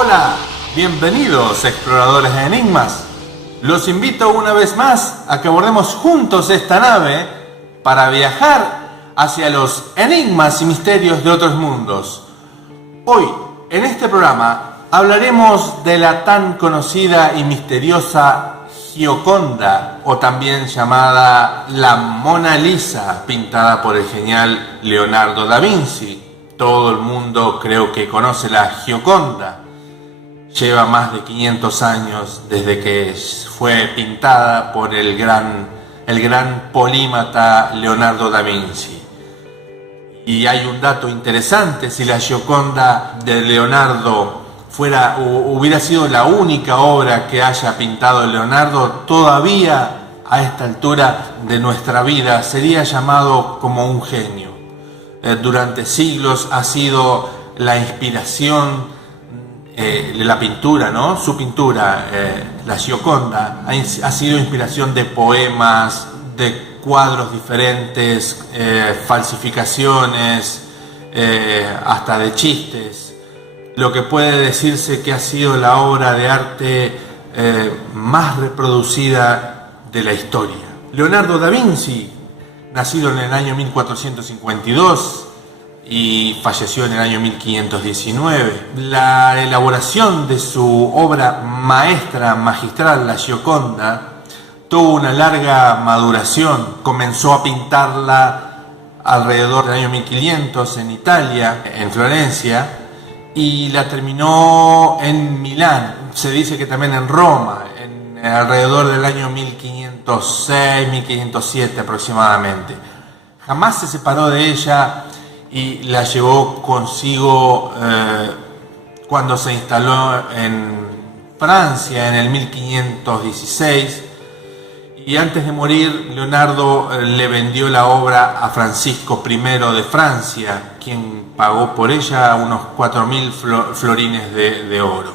Hola, bienvenidos exploradores de enigmas. Los invito una vez más a que abordemos juntos esta nave para viajar hacia los enigmas y misterios de otros mundos. Hoy, en este programa, hablaremos de la tan conocida y misteriosa Gioconda, o también llamada la Mona Lisa, pintada por el genial Leonardo da Vinci. Todo el mundo creo que conoce la Gioconda. Lleva más de 500 años desde que fue pintada por el gran polímata Leonardo da Vinci. Y hay un dato interesante: si la Gioconda de Leonardo hubiera sido la única obra que haya pintado Leonardo, todavía a esta altura de nuestra vida sería llamado como un genio. Durante siglos ha sido la inspiración de la pintura, ¿no? Su pintura, la Gioconda, ha sido inspiración de poemas, de cuadros diferentes, falsificaciones, hasta de chistes. Lo que puede decirse que ha sido la obra de arte más reproducida de la historia. Leonardo da Vinci, nacido en el año 1452 y falleció en el año 1519. La elaboración de su obra maestra, magistral, la Gioconda, tuvo una larga maduración. Comenzó a pintarla alrededor del año 1500 en Italia, en Florencia, y la terminó en Milán. Se dice que también en Roma, alrededor del año 1506, 1507 aproximadamente. Jamás se separó de ella y la llevó consigo cuando se instaló en Francia en el 1516. Y antes de morir, Leonardo le vendió la obra a Francisco I de Francia, quien pagó por ella unos 4.000 florines de oro.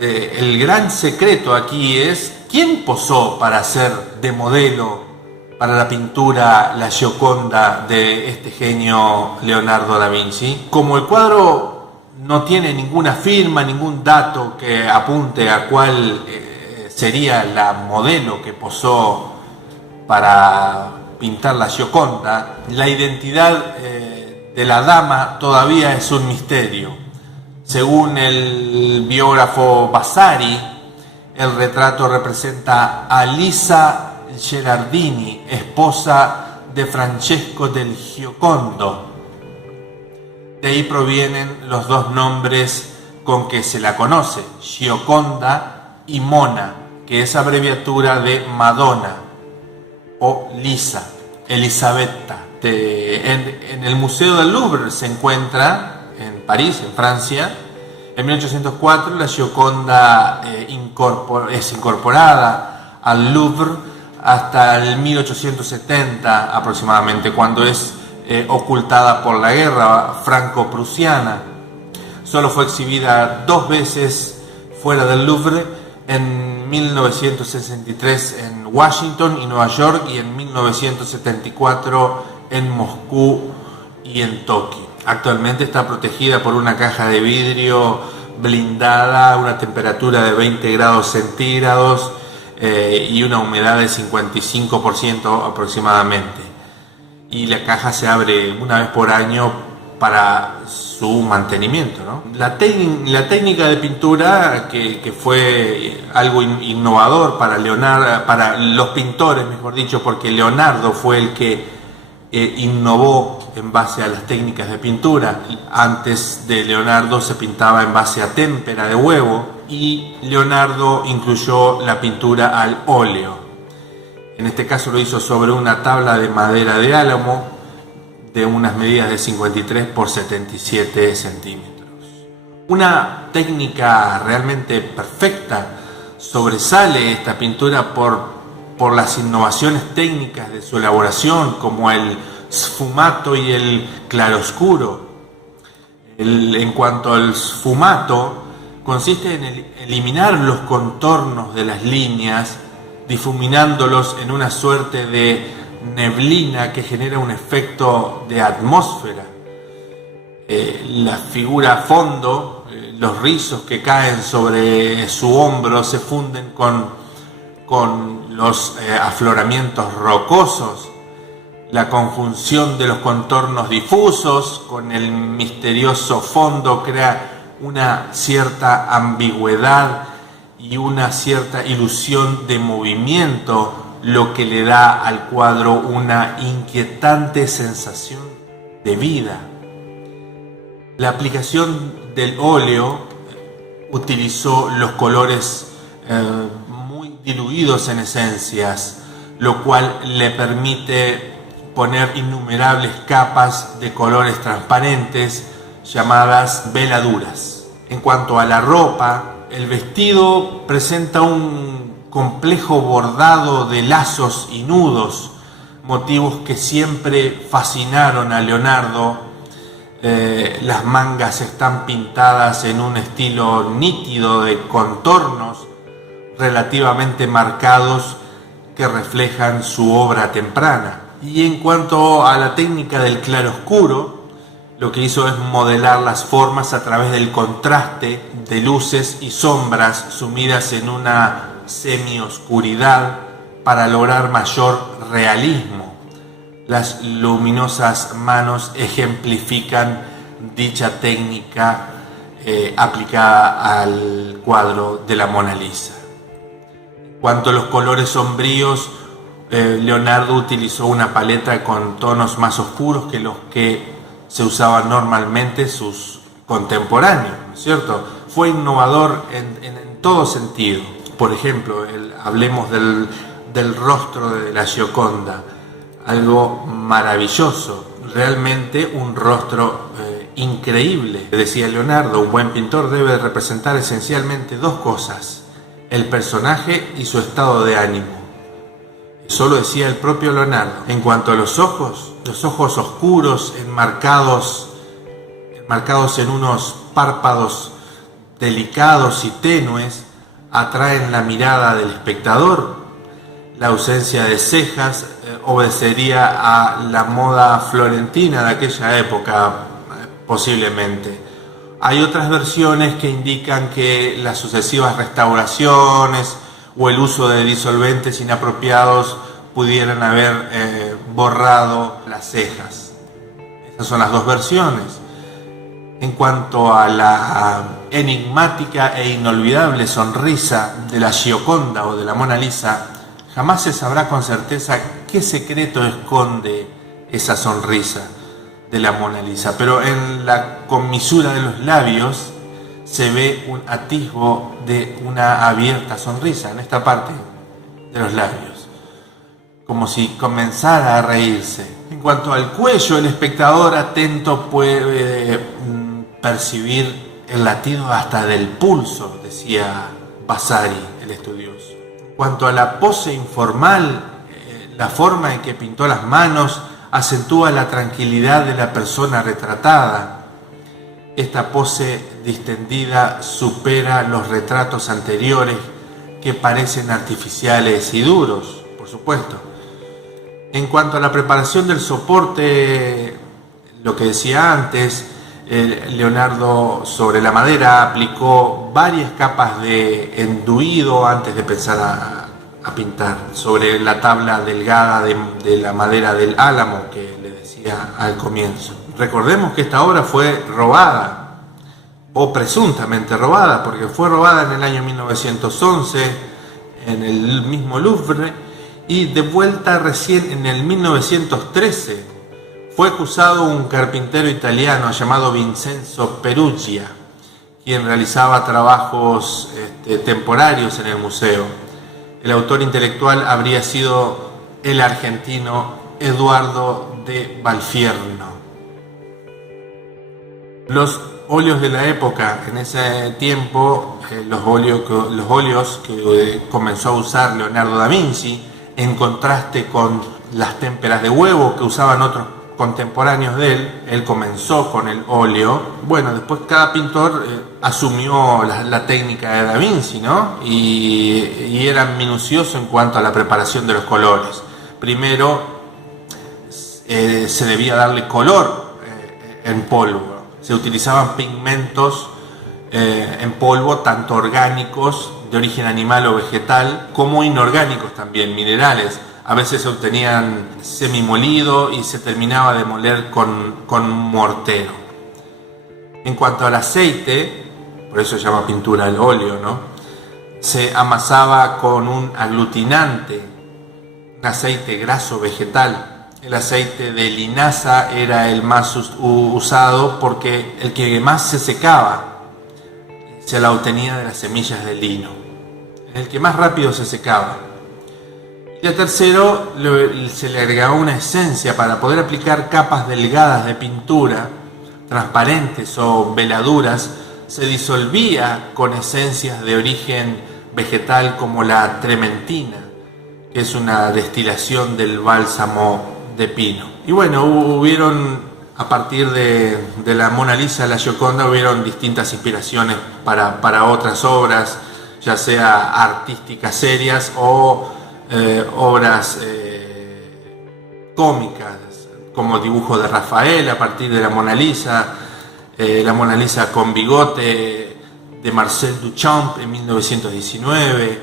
El gran secreto aquí es: ¿quién posó para hacer de modelo para la pintura la Gioconda de este genio Leonardo da Vinci? Como el cuadro no tiene ninguna firma, ningún dato que apunte a cuál sería la modelo que posó para pintar la Gioconda, la identidad de la dama todavía es un misterio. Según el biógrafo Vasari, el retrato representa a Lisa Gherardini, esposa de Francesco del Giocondo. De ahí provienen los dos nombres con que se la conoce, Gioconda y Mona, que es abreviatura de Madonna o Lisa, Elisabetta. En el Museo del Louvre se encuentra, en París, en Francia. En 1804 la Gioconda es incorporada al Louvre hasta el 1870 aproximadamente, cuando es ocultada por la guerra franco-prusiana. Solo fue exhibida 2 veces fuera del Louvre, en 1963 en Washington y Nueva York, y en 1974 en Moscú y en Tokio. Actualmente está protegida por una caja de vidrio blindada a una temperatura de 20 grados centígrados y una humedad de 55% aproximadamente. Y la caja se abre una vez por año para su mantenimiento, ¿no? La técnica de pintura, que fue algo innovador para los pintores, mejor dicho, porque Leonardo fue el que innovó en base a las técnicas de pintura. Antes de Leonardo se pintaba en base a témpera de huevo, y Leonardo incluyó la pintura al óleo. En este caso lo hizo sobre una tabla de madera de álamo de unas medidas de 53 por 77 centímetros. Una técnica realmente perfecta. Sobresale esta pintura por las innovaciones técnicas de su elaboración, como el sfumato y el claroscuro. En cuanto al sfumato, consiste en eliminar los contornos de las líneas, difuminándolos en una suerte de neblina que genera un efecto de atmósfera. La figura a fondo, los rizos que caen sobre su hombro se funden con los afloramientos rocosos, la conjunción de los contornos difusos con el misterioso fondo crea una cierta ambigüedad y una cierta ilusión de movimiento, lo que le da al cuadro una inquietante sensación de vida. La aplicación del óleo utilizó los colores muy diluidos en esencias, lo cual le permite poner innumerables capas de colores transparentes llamadas veladuras. En cuanto a la ropa, el vestido presenta un complejo bordado de lazos y nudos, motivos que siempre fascinaron a Leonardo. Las mangas están pintadas en un estilo nítido de contornos relativamente marcados que reflejan su obra temprana. Y en cuanto a la técnica del claroscuro, lo que hizo es modelar las formas a través del contraste de luces y sombras sumidas en una semioscuridad para lograr mayor realismo. Las luminosas manos ejemplifican dicha técnica aplicada al cuadro de la Mona Lisa. En cuanto a los colores sombríos, Leonardo utilizó una paleta con tonos más oscuros que los que se usaban normalmente sus contemporáneos, ¿no es cierto? Fue innovador en todo sentido. Por ejemplo, hablemos del rostro de la Gioconda, algo maravilloso, realmente un rostro increíble. Decía Leonardo, un buen pintor debe representar esencialmente dos cosas: el personaje y su estado de ánimo. Eso lo decía el propio Leonardo. En cuanto a los ojos oscuros, enmarcados en unos párpados delicados y tenues, atraen la mirada del espectador. La ausencia de cejas obedecería a la moda florentina de aquella época, posiblemente. Hay otras versiones que indican que las sucesivas restauraciones o el uso de disolventes inapropiados pudieran haber borrado las cejas. Esas son las dos versiones. En cuanto a la enigmática e inolvidable sonrisa de la Gioconda o de la Mona Lisa, jamás se sabrá con certeza qué secreto esconde esa sonrisa de la Mona Lisa, pero en la comisura de los labios se ve un atisbo de una abierta sonrisa en esta parte de los labios, como si comenzara a reírse. En cuanto al cuello, el espectador atento puede percibir el latido hasta del pulso, decía Vasari, el estudioso. En cuanto a la pose informal, la forma en que pintó las manos acentúa la tranquilidad de la persona retratada. Esta pose distendida supera los retratos anteriores que parecen artificiales y duros, por supuesto. En cuanto a la preparación del soporte, lo que decía antes, Leonardo sobre la madera aplicó varias capas de enduido antes de empezar a pintar sobre la tabla delgada de la madera del álamo que le decía al comienzo. Recordemos que esta obra fue robada, o presuntamente robada, porque fue robada en el año 1911 en el mismo Louvre y de vuelta recién en el 1913. Fue acusado un carpintero italiano llamado Vincenzo Perugia, quien realizaba trabajos temporarios en el museo. El autor intelectual habría sido el argentino Eduardo de Valfierno. Los óleos de la época, en ese tiempo, los óleos que comenzó a usar Leonardo da Vinci, en contraste con las témperas de huevo que usaban otros contemporáneos de él comenzó con el óleo. Bueno, después cada pintor asumió la técnica de Da Vinci, ¿no? Y era minucioso en cuanto a la preparación de los colores. Primero se debía darle color en polvo. Se utilizaban pigmentos en polvo, tanto orgánicos de origen animal o vegetal, como inorgánicos también, minerales. A veces se obtenían semimolido y se terminaba de moler con mortero. En cuanto al aceite, por eso se llama pintura al óleo, ¿no? Se amasaba con un aglutinante, un aceite graso vegetal. El aceite de linaza era el más usado porque el que más se secaba se la obtenía de las semillas de lino, el que más rápido se secaba. Y al tercero se le agregaba una esencia para poder aplicar capas delgadas de pintura, transparentes o veladuras. Se disolvía con esencias de origen vegetal como la trementina, que es una destilación del bálsamo de pino. Y bueno, hubieron, a partir de la Mona Lisa, la Gioconda, hubieron distintas inspiraciones para otras obras, ya sea artísticas serias o obras cómicas, como dibujo de Rafael a partir de la Mona Lisa con bigote de Marcel Duchamp en 1919,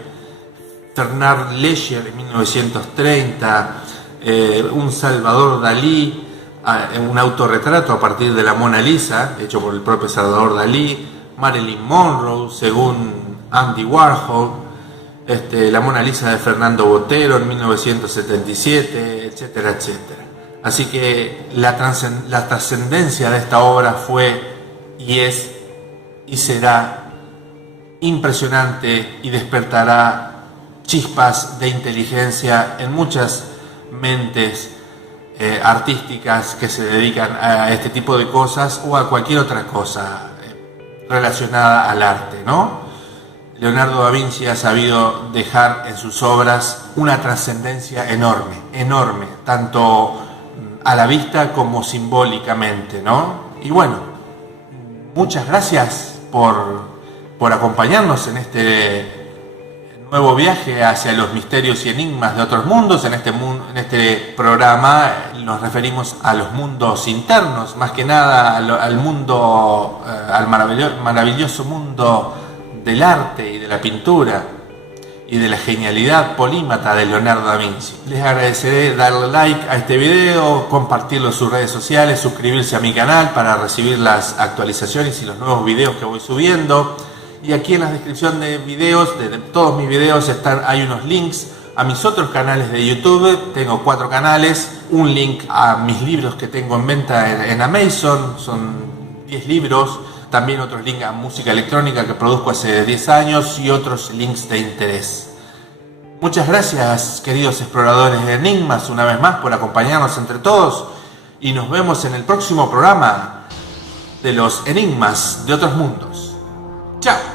Bernard Léger en 1930, un Salvador Dalí, un autorretrato a partir de la Mona Lisa, hecho por el propio Salvador Dalí, Marilyn Monroe, según Andy Warhol, la Mona Lisa de Fernando Botero en 1977, etcétera, etcétera. Así que la trascendencia de esta obra fue y es y será impresionante y despertará chispas de inteligencia en muchas mentes artísticas que se dedican a este tipo de cosas o a cualquier otra cosa relacionada al arte, ¿no? Leonardo da Vinci ha sabido dejar en sus obras una trascendencia enorme, enorme, tanto a la vista como simbólicamente, ¿no? Y bueno, muchas gracias por acompañarnos en este nuevo viaje hacia los misterios y enigmas de otros mundos. En este programa nos referimos a los mundos internos, más que nada al mundo, al maravilloso mundo del arte y de la pintura y de la genialidad polímata de Leonardo da Vinci. Les agradeceré darle like a este video, compartirlo en sus redes sociales, suscribirse a mi canal para recibir las actualizaciones y los nuevos videos que voy subiendo. Y aquí en la descripción de videos, de todos mis videos, hay unos links a mis otros canales de YouTube. Tengo 4 canales, un link a mis libros que tengo en venta en Amazon, son 10 libros. También otros links a música electrónica que produzco hace 10 años y otros links de interés. Muchas gracias, queridos exploradores de enigmas, una vez más por acompañarnos entre todos. Y nos vemos en el próximo programa de los enigmas de otros mundos. ¡Chao!